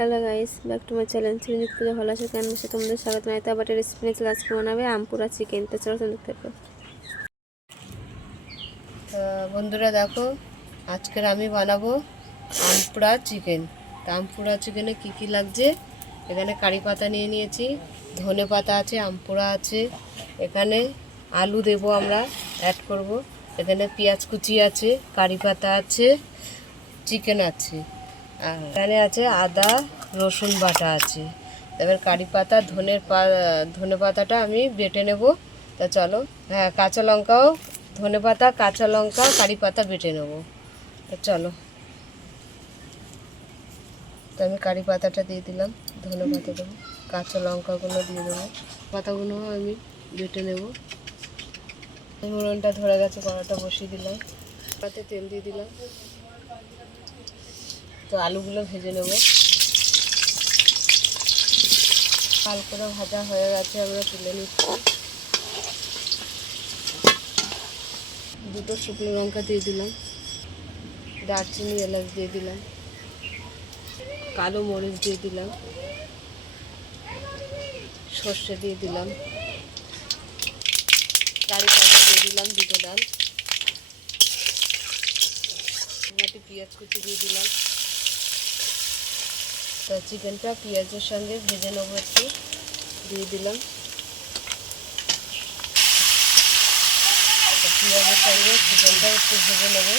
Hello guys, back to my channel Chiranjit পূজা ভালো আছে কেন সে তোমাদের স্বাগত জানাই। তো আবার রেসিপি নিয়ে চলে আজকে বানাবে আমপুরা চিকেন। তো চলো তোমরা দেখতে থাকো। বন্ধুরা দেখো, আজকের আমি বানাবো আমপুরা চিকেন। তা আমপুরা চিকেনে কী কী লাগছে, এখানে কারি পাতা নিয়ে নিয়েছি, ধনে পাতা আছে, আমপুরা আছে, এখানে আলু দেব আমরা অ্যাড করব, এখানে পেঁয়াজ কুচি আছে, কারি পাতা আছে, চিকেন আছে, আর এখানে আছে আদা রসুন বাটা আছে। এবার কারি পাতা ধনে পাতাটা আমি বেটে নেব। তা চলো, হ্যাঁ কাঁচা লঙ্কাও, ধনে পাতা কাঁচা লঙ্কা কারি পাতা বেটে নেব। চলো, তো আমি কারি পাতাটা দিয়ে দিলাম, ধনে পাতা দেবো, কাঁচা লঙ্কাগুলো দিয়ে দেবো, পাতাগুলো আমি বেটে নেব। মোড়নটা ধরে গেছে, কড়াটা বসিয়ে দিলাম, তাতে তেল দিয়ে দিলাম। তো আলুগুলো ভেজে নেব। লাল করে ভাজা হয়ে গেছে, আমরা তুলে নিচ্ছি। দুটো শুকনো লঙ্কা দিয়ে দিলাম, দারচিনি এলাচ দিয়ে দিলাম, কালো মরিচ দিয়ে দিলাম, সর্ষে দিয়ে দিলাম, কারি পাতা দিয়ে দিলাম দুটো ডাল, পেঁয়াজ কুচি দিয়ে দিলাম। তো চিকেনটা পেঁয়াজের সঙ্গে ভেজে নেবো, একটু দিয়ে দিলাম। পেঁয়াজের সঙ্গে চিকেনটা একটু ভেজে নেবো।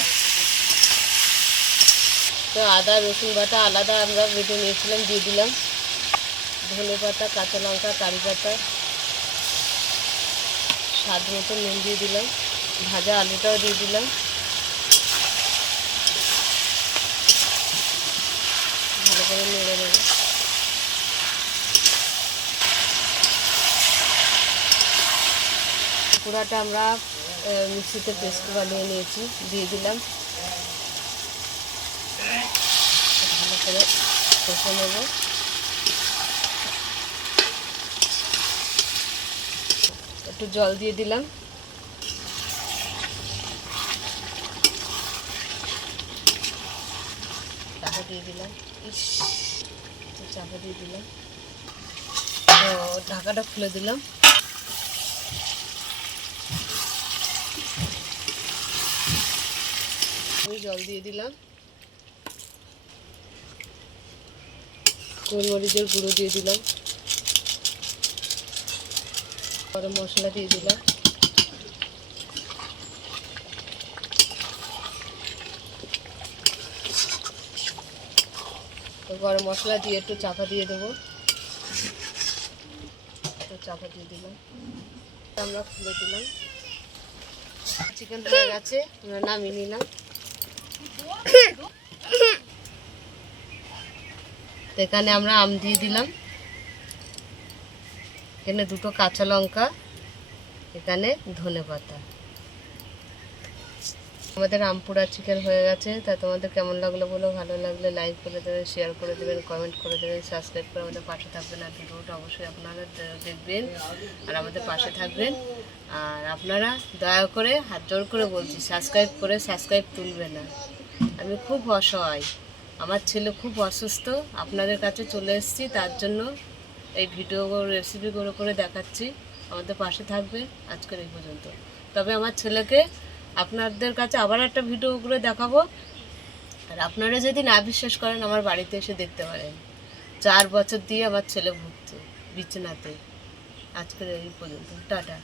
তো আদা রসুন বাটা আলাদা আমরা বেটে নিয়েছিলাম, দিয়ে দিলাম। ধনে পাতা কাঁচা লঙ্কা কারি পাতা, স্বাদ মতো নুন দিয়ে দিলাম, ভাজা আলুটাও দিয়ে দিলাম। ভালো করে নেড়ে নেব। পুরাটা আমরা মিক্সিতে পেস্ট বানিয়ে নিয়েছি, দিয়ে দিলাম। ভালো করে কষে নেব। একটু জল দিয়ে দিলাম। চাপা দিয়ে দিলাম, চাপা দিয়ে দিলাম। তো ঢাকাটা খুলে দিলাম। জল দিয়ে দিলাম, গোলমরিচের গুঁড়ো দিয়ে দিলাম, গরম মশলা দিয়ে দিলাম, গরম মশলা দিয়ে একটু চাপা দিয়ে দেবো। একটু চাপা দিয়ে দিলাম, আমরা খুলে দিলাম। চিকেন হয়ে গেছে, আমরা নামিয়ে নিলাম। এখানে আমরা আম দিয়ে দিলাম, এখানে দুটো কাঁচা লঙ্কা, এখানে ধনে পাতা। আমাদের আমপুরা চিকেন হয়ে গেছে। তা তোমাদের কেমন লাগলো বলো, ভালো লাগলে লাইক করে দেবেন, শেয়ার করে দেবেন, কমেন্ট করে দেবেন, সাবস্ক্রাইব করে আমাদের পাশে থাকবেন। আর ভিডিওটা অবশ্যই আপনারা দেখবেন আর আমাদের পাশে থাকবেন। আর আপনারা দয়া করে হাত জোর করে বলছি, সাবস্ক্রাইব তুলবে না। আমি খুব অসহায়, আমার ছেলে খুব অসুস্থ, আপনাদের কাছে চলে এসেছি, তার জন্য এই ভিডিওগুলো রেসিপিগুলো করে দেখাচ্ছি। আমাদের পাশে থাকবেন। আজকের এই পর্যন্ত। তবে আমার ছেলেকে আপনাদের কাছে আবার একটা ভিডিও করে দেখাবো। আর আপনারা যদি না বিশ্বাস করেন, আমার বাড়িতে এসে দেখতে পারেন। 4 বছর দিয়ে আমার ছেলে ভুগছে বিছানাতে। আজকের এই পর্যন্ত, টাটা।